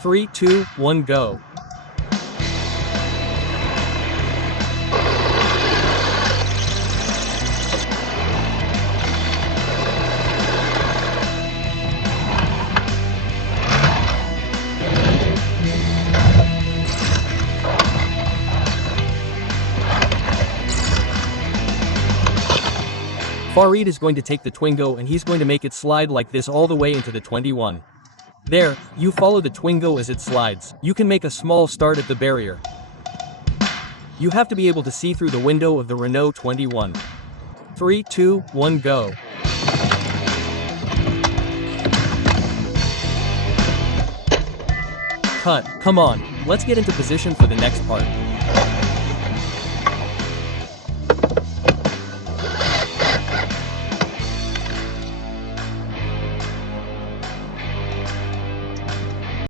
3, 2, 1, go. Farid is going to take the Twingo and he's going to make it slide like this all the way into the 21. There, you follow the Twingo as it slides. You can make a small start at the barrier. You have to be able to see through the window of the Renault 21. 3, 2, 1, go. Cut, come on, let's get into position for the next part.